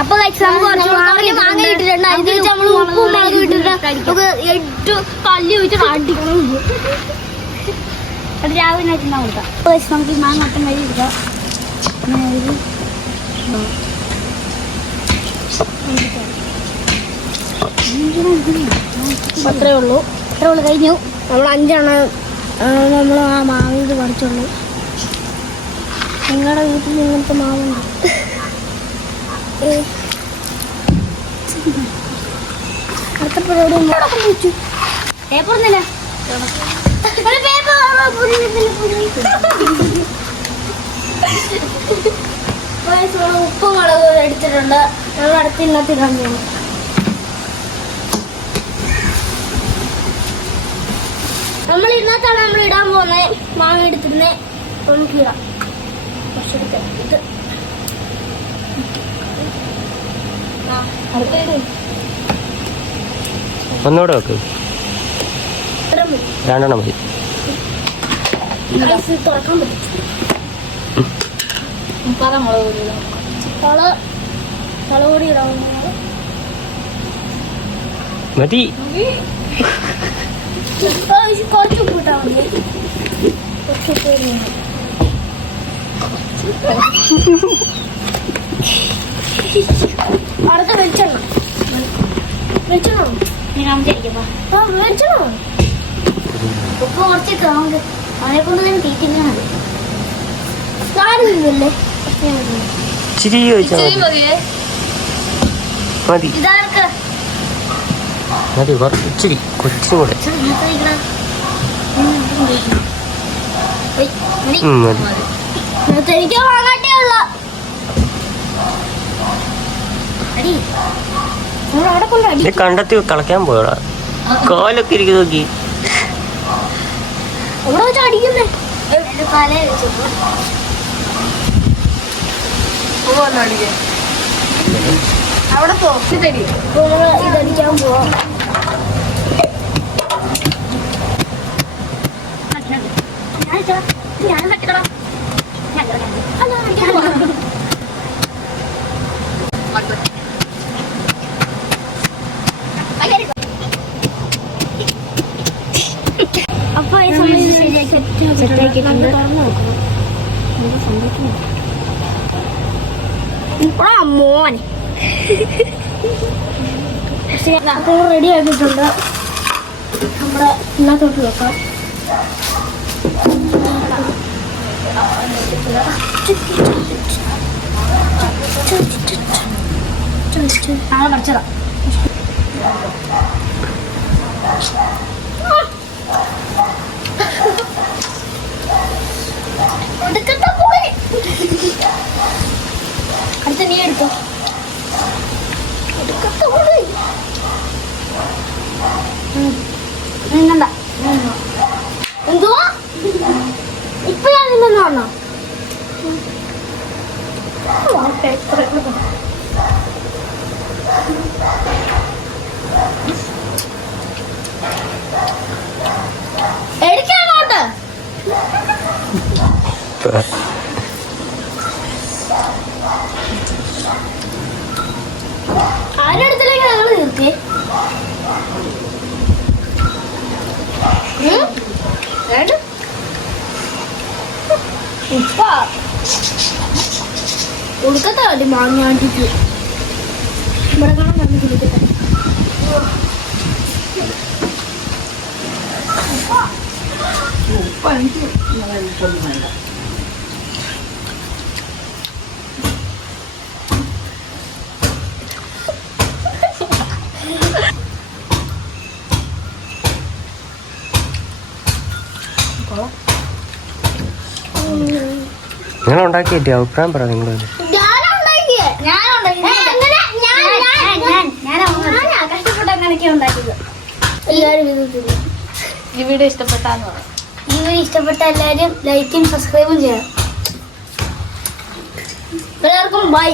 അപ്പൊ നമ്മൾ ഉപ്പും മുളകും നമുക്ക് എട്ട് കല്ലി വെച്ചിട്ട് അടിക്കണം അത് രാവിലെ വെച്ചാൽ കൊടുക്കാം. അപ്പൊ നമുക്ക് മാങ്ങ എടുക്കാം. അത്രേ ഉള്ളൂ. അത്രേ ഉള്ളൂ കഴിഞ്ഞു. നമ്മൾ അഞ്ചെണ്ണം നമ്മൾ ആ മാങ്ങ ഇത് പറിച്ചുള്ളൂ. നിങ്ങളുടെ വീട്ടിൽ ഇങ്ങനത്തെ മാവുണ്ട്. അടുത്ത പരിപാടി വെച്ചു പേപ്പർ ഒന്നില്ല ഉപ്പ് മുളക് എടുത്തിട്ടുണ്ട് ഞങ്ങൾ അടുത്ത് ഇന്നത്തെ പോകുന്നു നമ്മൾ ഇന്നത്താണ് നമ്മൾ ഇടാൻ പോകുന്നത് മാങ്ങ എടുത്തിരുന്നേ നമുക്ക് ഇടാം കുറച്ചെടുത്ത് ഇത് ഒന്നുകൂടെ വെക്ക്. രണ്ടെണ്ണം മതി. മതി. കുറച്ച് ഇട്ടാൽ മതി. അടുത്ത വെളിച്ചെണ്ണ. വെളിച്ചെണ്ണ? ആ വെളിച്ചെണ്ണ? ഉപ്പ് കുറച്ചിട്ട് നമുക്ക് അവനെ കൊണ്ട് തന്നെ കാര്യമില്ലല്ലേ ഇച്ചിരി ചോദിച്ചാൽ മതി. മതി. കുറച്ച് ഇച്ചിരി കൊച്ചും കൂടെ മതി എനിക്ക് വാങ്ങാട്ടേ ഉള്ള അടി നമ്മൾ അവിടെ കൊണ്ട് അടി കണ്ടെത്തി കളിക്കാൻ പോയടാ. കാലൊക്കെ ഇരിക്കും നോക്കി. ഇവിടെ വെച്ച് അടിക്കുന്നേ. തലേ വെച്ചപ്പോ ഉപ്പ് വന്ന് അടിക്കേ. അവിടെ പോ. തരി. അപ്പൊ നമ്മൾ ഇതടിക്കാൻ പോവാം. ഞാൻ അപ്പൊ ഈ സമയം ശരിയാക്കി മോൻ അപ്പോൾ റെഡി ആക്കിയിട്ടുണ്ട് നമ്മുടെ ഇന്നത്തോട്ട് വെക്കാം ആ പഠിച്ചതാ. അടുത്ത നീ എടുത്തോ ഒടുക്കത്തെ പോയി നിന്നണ്ട എന്തുവാ ഇപ്പൊ ഞാൻ നിന്നു വന്നോ എടുക്കാനോട്ട് ആരുടെ അടുത്തിലേക്ക് ഞങ്ങൾ തീർക്കേ ഉപ്പ. ഉടുക്കത്തെ കണ്ടി മാങ്ങാണ്ടിക്ക് ഇവിടെ കാണാൻ നിങ്ങൾ ഉണ്ടാക്കിയിട്ട് അഭിപ്രായം പറ നിങ്ങൾ ും. ഈ വീഡിയോ ഇഷ്ടപ്പെട്ടാന്ന് പറയാം ഈ വീഡിയോ ഇഷ്ടപ്പെട്ട എല്ലാവരും ലൈക്കും സബ്സ്ക്രൈബും ചെയ്യണം. എല്ലാവർക്കും ബൈ.